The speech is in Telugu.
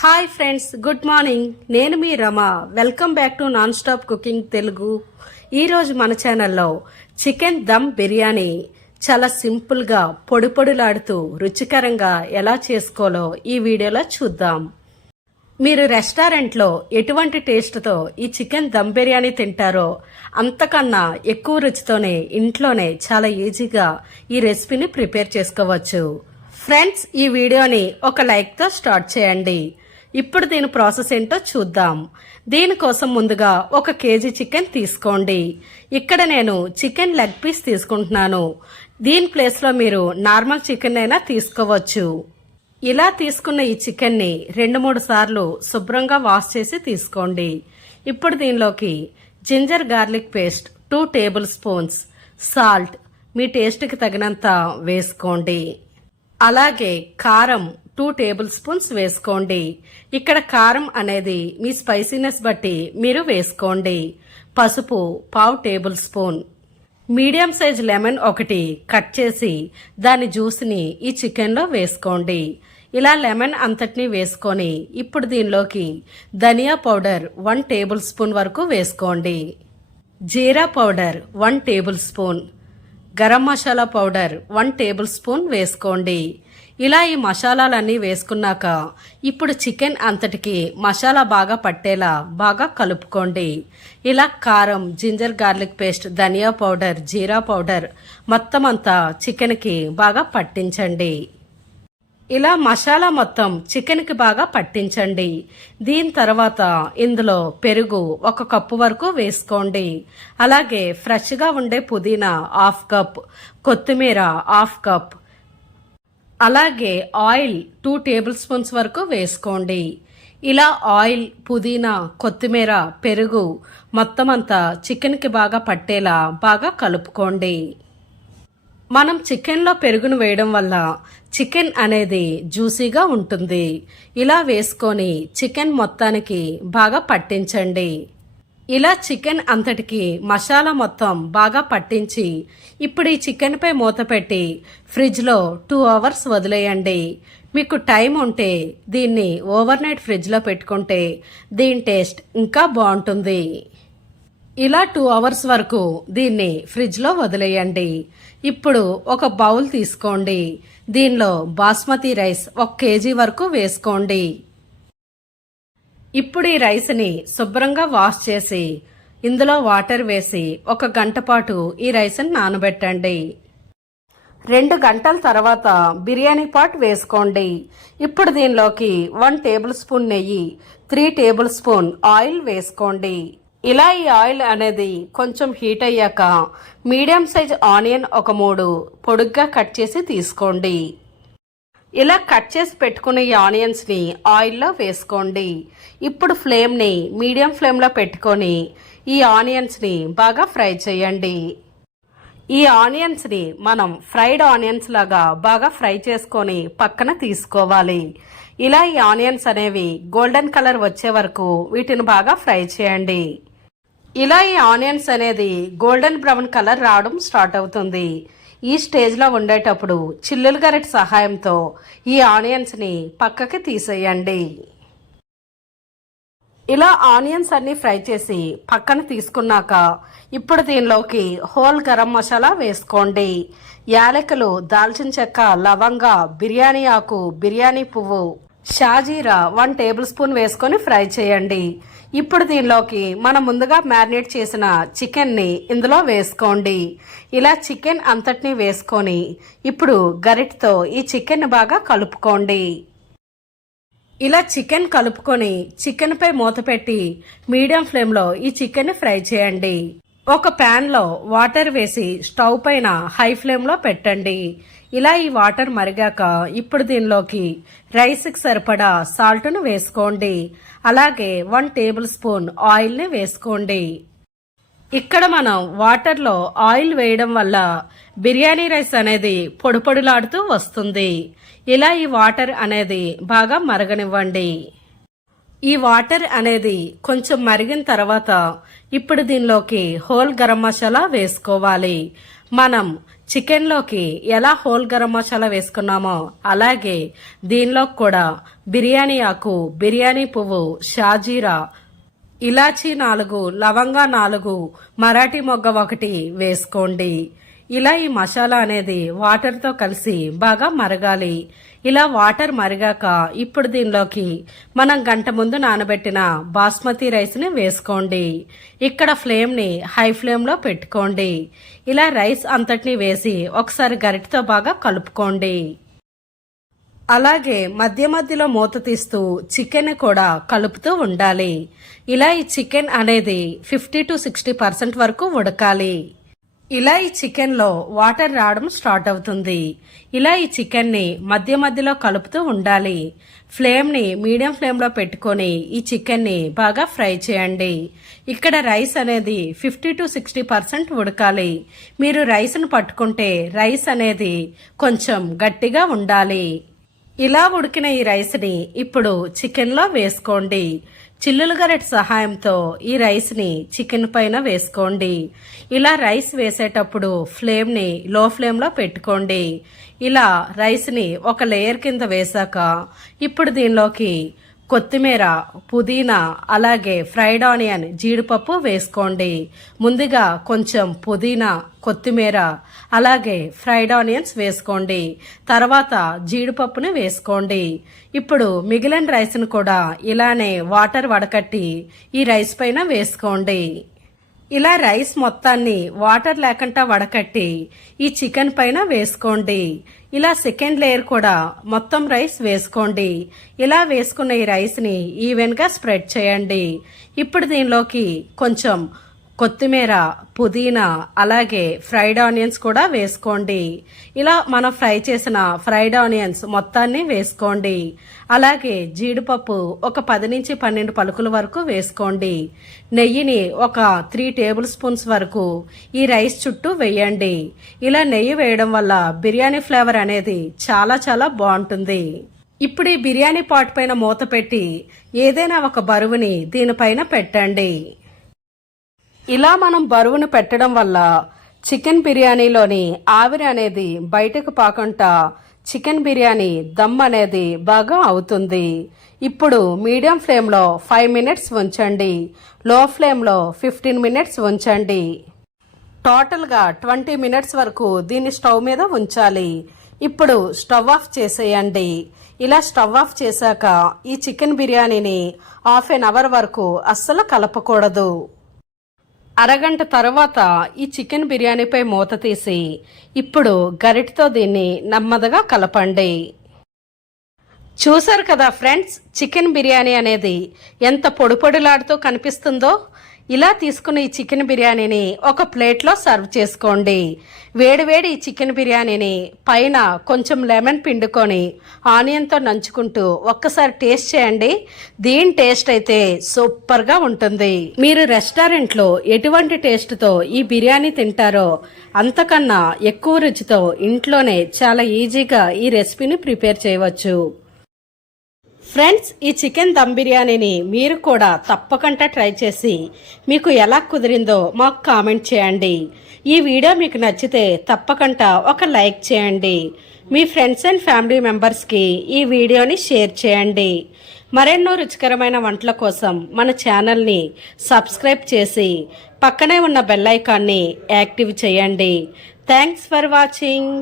Hi friends good morning. నేను మీ Rama. Welcome back to non stop cooking Telugu. ఈరోజు మన ఛానల్లో చికెన్ దమ్ బిర్యానీ చాలా సింపుల్గా పొడిపొడులాడుతూ రుచికరంగా ఎలా చేసుకోవాలో ఈ వీడియోలో చూద్దాం. మీరు రెస్టారెంట్లో ఎటువంటి టేస్ట్తో ఈ చికెన్ దమ్ బిర్యానీ తింటారో అంతకన్నా ఎక్కువ రుచితోనే ఇంట్లోనే చాలా ఈజీగా ఈ రెసిపీని ప్రిపేర్ చేసుకోవచ్చు. ఫ్రెండ్స్ ఈ వీడియోని ఒక లైక్తో స్టార్ట్ చేయండి. ఇప్పుడు దీని ప్రాసెస్ ఏంటో చూద్దాం. దీనికోసం ముందుగా ఒక కేజీ చికెన్ తీసుకోండి. ఇక్కడ నేను చికెన్ లెగ్ పీస్ తీసుకుంటున్నాను. దీని ప్లేస్లో మీరు నార్మల్ చికెన్ అయినా తీసుకోవచ్చు. ఇలా తీసుకున్న ఈ చికెన్ని రెండు మూడు సార్లు శుభ్రంగా వాష్ చేసి తీసుకోండి. ఇప్పుడు దీనిలోకి ginger garlic paste two tablespoons salt మీ టేస్ట్కి తగినంత వేసుకోండి. అలాగే కారం టూ టేబుల్ స్పూన్స్ వేసుకోండి. ఇక్కడ కారం అనేది మీ స్పైసీనెస్ బట్టి మీరు వేసుకోండి. పసుపు పావు tablespoon. Medium size lemon ఒకటి కట్ చేసి దాని జ్యూస్ని ఈ చికెన్లో వేసుకోండి. ఇలా లెమన్ అంతటిని వేసుకొని ఇప్పుడు దీనిలోకి ధనియా పౌడర్ వన్ టేబుల్ స్పూన్ వరకు వేసుకోండి. జీరా powder one tablespoon. Garam masala powder one tablespoon వేసుకోండి. ఇలా ఈ మసాలాలన్నీ వేసుకున్నాక ఇప్పుడు చికెన్ అంతటికి మసాలా బాగా పట్టేలా బాగా కలుపుకోండి. ఇలా కారం జింజర్ గార్లిక్ పేస్ట్ ధనియా పౌడర్ జీరా పౌడర్ మొత్తం అంతా చికెన్కి బాగా పట్టించండి. ఇలా మసాలా మొత్తం చికెన్కి బాగా పట్టించండి. దీని తర్వాత ఇందులో పెరుగు ఒక కప్పు వరకు వేసుకోండి. అలాగే ఫ్రెష్గా ఉండే పుదీనా హాఫ్ కప్ కొత్తిమీర హాఫ్ కప్ అలాగే ఆయిల్ టూ టేబుల్ స్పూన్స్ వరకు వేసుకోండి. ఇలా ఆయిల్ పుదీనా కొత్తిమీర పెరుగు మొత్తం అంతా చికెన్కి బాగా పట్టేలా బాగా కలుపుకోండి. మనం చికెన్లో పెరుగును వేయడం వల్ల చికెన్ అనేది జ్యూసీగా ఉంటుంది. ఇలా వేసుకొని చికెన్ మొత్తానికి బాగా పట్టించండి. ఇలా చికెన్ అంతటికి మసాలా మొత్తం బాగా పట్టించి ఇప్పుడు ఈ చికెన్పై మూత పెట్టి ఫ్రిడ్జ్లో టూ అవర్స్ వదిలేయండి. మీకు టైం ఉంటే దీన్ని ఓవర్ నైట్ ఫ్రిడ్జ్లో పెట్టుకుంటే దీని టేస్ట్ ఇంకా బాగుంటుంది. ఇలా టూ అవర్స్ వరకు దీన్ని ఫ్రిడ్జ్లో వదిలేయండి. ఇప్పుడు ఒక బౌల్ తీసుకోండి. దీనిలో బాస్మతి రైస్ ఒక కేజీ వరకు వేసుకోండి. ఇప్పుడు ఈ రైస్ని శుభ్రంగా వాష్ చేసి ఇందులో వాటర్ వేసి ఒక గంట పాటు ఈ రైస్ని నానబెట్టండి. రెండు గంటల తర్వాత బిర్యానీ పాట్ వేసుకోండి. ఇప్పుడు దీనిలోకి వన్ టేబుల్ స్పూన్ నెయ్యి త్రీ టేబుల్ స్పూన్ ఆయిల్ వేసుకోండి. ఇలా ఈ ఆయిల్ అనేది కొంచెం హీట్ అయ్యాక మీడియం సైజ్ ఆనియన్ ఒక మూడు పొడుగ్గా కట్ చేసి తీసుకోండి. ఇలా కట్ చేసి పెట్టుకున్న ఈ ఆనియన్స్ని ఆయిల్లో వేసుకోండి. ఇప్పుడు ఫ్లేమ్ని మీడియం ఫ్లేమ్లో పెట్టుకొని ఈ ఆనియన్స్ని బాగా ఫ్రై చేయండి. ఈ ఆనియన్స్ని మనం ఫ్రైడ్ ఆనియన్స్ లాగా బాగా ఫ్రై చేసుకొని పక్కన తీసుకోవాలి. ఇలా ఈ ఆనియన్స్ అనేవి గోల్డెన్ కలర్ వచ్చే వరకు వీటిని బాగా ఫ్రై చేయండి. ఇలా ఈ ఆనియన్స్ అనేది గోల్డెన్ బ్రౌన్ కలర్ రావడం స్టార్ట్ అవుతుంది. ఈ స్టేజ్లో ఉండేటప్పుడు చిల్లులు గరెట్ సహాయంతో ఈ ఆనియన్స్ని పక్కకి తీసేయండి. ఇలా ఆనియన్స్ అన్ని ఫ్రై చేసి పక్కన తీసుకున్నాక ఇప్పుడు దీనిలోకి హోల్ గరం మసాలా వేసుకోండి. యాలకులు దాల్చిన చెక్క లవంగ బిర్యానీ ఆకు బిర్యానీ పువ్వు షాజీరా వన్ టేబుల్ స్పూన్ వేసుకొని ఫ్రై చేయండి. ఇప్పుడు దీనిలోకి మనం ముందుగా మ్యారినేట్ చేసిన చికెన్ని ఇందులో వేసుకోండి. ఇలా చికెన్ అంతటినీ వేసుకొని ఇప్పుడు గరిటతో ఈ చికెన్ బాగా కలుపుకోండి. ఇలా చికెన్ కలుపుకొని చికెన్పై మూత పెట్టి మీడియం ఫ్లేమ్లో ఈ చికెన్ని ఫ్రై చేయండి. ఒక ప్యాన్లో వాటర్ వేసి స్టవ్ పైన హై ఫ్లేమ్లో పెట్టండి. ఇలా ఈ వాటర్ మరిగాక ఇప్పుడు దీనిలోకి రైస్కి సరిపడా సాల్ట్ను వేసుకోండి. అలాగే వన్ టేబుల్ స్పూన్ ఆయిల్ని వేసుకోండి. ఇక్కడ మనం వాటర్లో ఆయిల్ వేయడం వల్ల బిర్యానీ రైస్ అనేది పొడిపొడిలాడుతూ వస్తుంది. ఇలా ఈ వాటర్ అనేది బాగా మరగనివ్వండి. ఈ వాటర్ అనేది కొంచెం మరిగిన తర్వాత ఇప్పుడు దీనిలోకి హోల్ గరం మసాలా వేసుకోవాలి. మనం చికెన్లోకి ఎలా హోల్ గరం మసాలా వేసుకున్నామో అలాగే దీనిలో కూడా బిర్యానీ ఆకు బిర్యానీ పువ్వు షాజీరా ఇలాచీ నాలుగు లవంగా నాలుగు మరాఠీ మొగ్గ ఒకటి వేసుకోండి. ఇలా ఈ మసాలా అనేది వాటర్తో కలిసి బాగా మరగాలి. ఇలా వాటర్ మరిగాక ఇప్పుడు దీనిలోకి మనం గంట ముందు నానబెట్టిన బాస్మతి రైస్ని వేసుకోండి. ఇక్కడ ఫ్లేమ్ని హై ఫ్లేమ్లో పెట్టుకోండి. ఇలా రైస్ అంతటిని వేసి ఒకసారి గరిటతో బాగా కలుపుకోండి. అలాగే మధ్య మధ్యలో మూత తీస్తూ చికెన్ కూడా కలుపుతూ ఉండాలి. ఇలా ఈ చికెన్ అనేది ఫిఫ్టీ టు సిక్స్టీ పర్సెంట్ వరకు ఉడకాలి. ఇలా ఈ చికెన్లో వాటర్ రావడం స్టార్ట్ అవుతుంది. ఇలా ఈ చికెన్ని మధ్య మధ్యలో కలుపుతూ ఉండాలి. ఫ్లేమ్ని మీడియం ఫ్లేమ్లో పెట్టుకొని ఈ చికెన్ని బాగా ఫ్రై చేయండి. ఇక్కడ రైస్ అనేది ఫిఫ్టీ టు సిక్స్టీ పర్సెంట్ ఉడకాలి. మీరు రైస్ను పట్టుకుంటే రైస్ అనేది కొంచెం గట్టిగా ఉండాలి. ఇలా ఉడికిన ఈ రైస్ని ఇప్పుడు చికెన్లో వేసుకోండి. చిల్లులు గరెట్ సహాయంతో ఈ రైస్ని చికెన్ పైన వేసుకోండి. ఇలా రైస్ వేసేటప్పుడు ఫ్లేమ్ని లో ఫ్లేమ్లో పెట్టుకోండి. ఇలా రైస్ని ఒక లేయర్ కింద వేశాక ఇప్పుడు దీనిలోకి కొత్తిమీర పుదీనా అలాగే ఫ్రైడ్ ఆనియన్ జీడిపప్పు వేసుకోండి. ముందుగా కొంచెం పుదీనా కొత్తిమీర అలాగే ఫ్రైడ్ ఆనియన్స్ వేసుకోండి. తర్వాత జీడిపప్పుని వేసుకోండి. ఇప్పుడు మిగిలిన రైస్ను కూడా ఇలానే వాటర్ వడకట్టి ఈ రైస్ పైన వేసుకోండి. ఇలా రైస్ మొత్తాన్ని వాటర్ లేకుండా వడకట్టి ఈ చికెన్ పైన వేసుకోండి. ఇలా సెకండ్ లేయర్ కూడా మొత్తం రైస్ వేసుకోండి. ఇలా వేసుకున్న ఈ రైస్ని ఈవెన్గా స్ప్రెడ్ చేయండి. ఇప్పుడు దీనిలోకి కొంచెం కొత్తిమీర పుదీనా అలాగే ఫ్రైడ్ ఆనియన్స్ కూడా వేసుకోండి. ఇలా మనం ఫ్రై చేసిన ఫ్రైడ్ ఆనియన్స్ మొత్తాన్ని వేసుకోండి. అలాగే జీడిపప్పు ఒక పది నుంచి పన్నెండు పలుకుల వరకు వేసుకోండి. నెయ్యిని ఒక త్రీ టేబుల్ స్పూన్స్ వరకు ఈ రైస్ చుట్టూ వేయండి. ఇలా నెయ్యి వేయడం వల్ల బిర్యానీ ఫ్లేవర్ అనేది చాలా చాలా బాగుంటుంది. ఇప్పుడు ఈ బిర్యానీ పాట్ పైన మూత పెట్టి ఏదైనా ఒక బరువుని దీనిపైన పెట్టండి. ఇలా మనం బరువును పెట్టడం వల్ల చికెన్ బిర్యానీలోని ఆవిరి అనేది బయటకు పాకుండా చికెన్ బిర్యానీ దమ్ అనేది బాగా అవుతుంది. ఇప్పుడు మీడియం ఫ్లేమ్లో ఫైవ్ మినిట్స్ ఉంచండి. లో ఫ్లేమ్లో ఫిఫ్టీన్ మినిట్స్ ఉంచండి. టోటల్గా ట్వంటీ మినిట్స్ వరకు దీన్ని స్టవ్ మీద ఉంచాలి. ఇప్పుడు స్టవ్ ఆఫ్ చేసేయండి. ఇలా స్టవ్ ఆఫ్ చేశాక ఈ చికెన్ బిర్యానీని హాఫ్ ఎన్ అవర్ వరకు అస్సలు కలపకూడదు. అరగంట తర్వాత ఈ చికెన్ బిర్యానీపై మూత తీసి ఇప్పుడు గరిటతో దీన్ని నెమ్మదిగా కలపండి. చూసారు కదా ఫ్రెండ్స్ చికెన్ బిర్యానీ అనేది ఎంత పొడిపొడిలాడుతూ కనిపిస్తుందో? ఇలా తీసుకున్న ఈ చికెన్ బిర్యానీని ఒక ప్లేట్లో సర్వ్ చేసుకోండి. వేడివేడి ఈ చికెన్ బిర్యానీని పైన కొంచెం లెమన్ పిండుకొని ఆనియన్తో నంచుకుంటూ ఒక్కసారి టేస్ట్ చేయండి. దీని టేస్ట్ అయితే సూపర్గా ఉంటుంది. మీరు రెస్టారెంట్లో ఎటువంటి టేస్ట్తో ఈ బిర్యానీ తింటారో అంతకన్నా ఎక్కువ రుచితో ఇంట్లోనే చాలా ఈజీగా ఈ రెసిపీని ప్రిపేర్ చేయవచ్చు. ఫ్రెండ్స్ ఈ చికెన్ దమ్ బిర్యానీని మీరు కూడా తప్పకుండా ట్రై చేసి మీకు ఎలా కుదిరిందో మాకు కామెంట్ చేయండి. ఈ వీడియో మీకు నచ్చితే తప్పకుండా ఒక లైక్ చేయండి. మీ ఫ్రెండ్స్ అండ్ ఫ్యామిలీ మెంబర్స్కి ఈ వీడియోని షేర్ చేయండి. మరెన్నో రుచికరమైన వంటల కోసం మన ఛానల్ని సబ్స్క్రైబ్ చేసి పక్కనే ఉన్న బెల్ ఐకాన్ని యాక్టివ్ చేయండి. Thanks for watching.